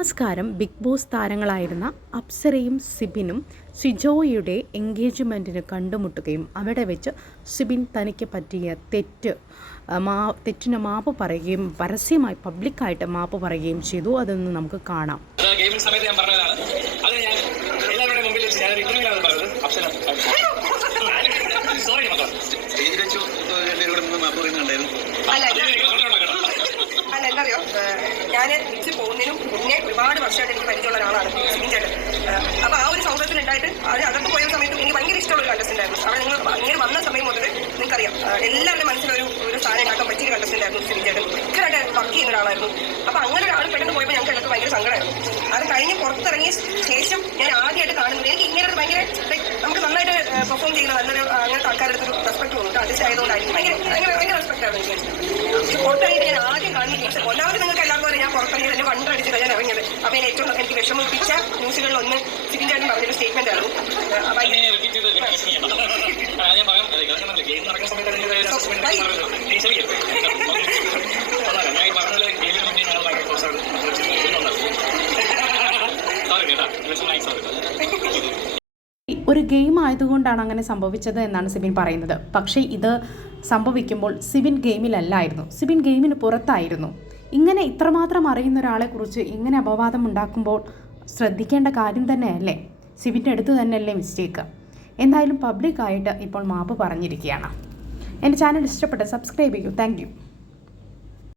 നമസ്കാരം. Big boss താരങ്ങളായിരുന്ന അപ്സരയും സിബിനും സിജോയുടെ എൻഗേജ്മെൻറ്റിന് കണ്ടുമുട്ടുകയും അവിടെ വെച്ച് സിബിൻ തനിക്ക് പറ്റിയ തെറ്റിന് മാപ്പ് പറയുകയും പരസ്യമായി പബ്ലിക്കായിട്ട് മാപ്പ് പറയുകയും ചെയ്തു. അതൊന്ന് നമുക്ക് കാണാം. എന്നറിയോ, ഞാൻ തിരിച്ച് പോകുന്നതിനും മുന്നേ ഒരുപാട് വർഷമായിട്ട് എനിക്ക് പരിചയമുള്ള ഒരാളാണ് സിബിൻ ചേട്ടൻ. അപ്പോൾ ആ ഒരു സൗഹൃദത്തിലുണ്ടായിട്ട് അകത്ത് പോയ സമയത്ത് എനിക്ക് ഭയങ്കര ഇഷ്ടമുള്ള ഒരു കണ്ടസ്റ്റന്റ് ആയിരുന്നു. അവിടെ നിങ്ങൾ അങ്ങനെ വന്ന സമയം മുതൽ നിങ്ങൾക്കറിയാം എല്ലാവരുടെ മനസ്സിലൊരു സ്ഥാനം ഉണ്ടാക്കാൻ പറ്റിയ കണ്ടസ്റ്റന്റ് ആയിരുന്നു സിബിൻ ചേട്ടൻ. ഭയങ്കരമായിട്ട് വർക്ക് ചെയ്യുന്ന ഒരാളായിരുന്നു. അപ്പോൾ അങ്ങനെ ഒരാൾ പെട്ടെന്ന് പോയപ്പോൾ ഞങ്ങൾക്ക് എല്ലാവർക്കും ഭയങ്കര സങ്കടമായിരുന്നു. അത് കഴിഞ്ഞ് പുറത്തിറങ്ങിയ ശേഷം ഞാൻ ആദ്യമായിട്ട് കാണുന്നത് എനിക്ക് ഇങ്ങനെ ഒരു ഭയങ്കര നമുക്ക് നന്നായിട്ട് പെർഫോം ചെയ്യുന്ന നല്ലൊരു അങ്ങനത്തെ ആൾക്കാരുടെ ഒരു റെസ്പെക്ട് തോന്നുന്നു. ആർട്ടിസ്റ്റ് ആയതുകൊണ്ടായിരിക്കും ഭയങ്കര റെസ്പെക്ട് ആയിരുന്നു എനിക്ക്. പുറത്തിറങ്ങിയിട്ട് ഞാൻ ആദ്യം കാണുന്ന ഒന്നാമത് നിങ്ങൾക്ക് എല്ലാവർക്കും അറിയാം, ഞാൻ പുറത്തിറങ്ങിയത് എന്നെ വണ്ടടിച്ചിട്ട് ഞാൻ ഇറങ്ങിയത്. അപ്പോൾ ഏറ്റവും എനിക്ക് വിഷമിപ്പിച്ച ന്യൂസുകളിൽ ഒന്ന് സിബിൻ ചേട്ടൻ പറഞ്ഞൊരു സ്റ്റേറ്റ്മെന്റ് ആയിരുന്നു. ഒരു ഗെയിം ആയതുകൊണ്ടാണ് അങ്ങനെ സംഭവിച്ചത് എന്നാണ് സിബിൻ പറയുന്നത്. പക്ഷേ ഇത് സംഭവിക്കുമ്പോൾ സിബിൻ ഗെയിമിലല്ലായിരുന്നു, സിബിൻ ഗെയിമിന് പുറത്തായിരുന്നു. ഇങ്ങനെ ഇത്രമാത്രം അറിയുന്ന ഒരാളെക്കുറിച്ച് ഇങ്ങനെ അപവാദം ഉണ്ടാക്കുമ്പോൾ ശ്രദ്ധിക്കേണ്ട കാര്യം തന്നെയല്ലേ? സിബിൻ്റെ അടുത്ത് തന്നെയല്ലേ മിസ്റ്റേക്ക്? എന്തായാലും പബ്ലിക്കായിട്ട് ഇപ്പോൾ മാപ്പ് പറഞ്ഞിരിക്കുകയാണ്. എൻ്റെ ചാനൽ ഇഷ്ടപ്പെട്ട സബ്സ്ക്രൈബ് ചെയ്യൂ. Thank you.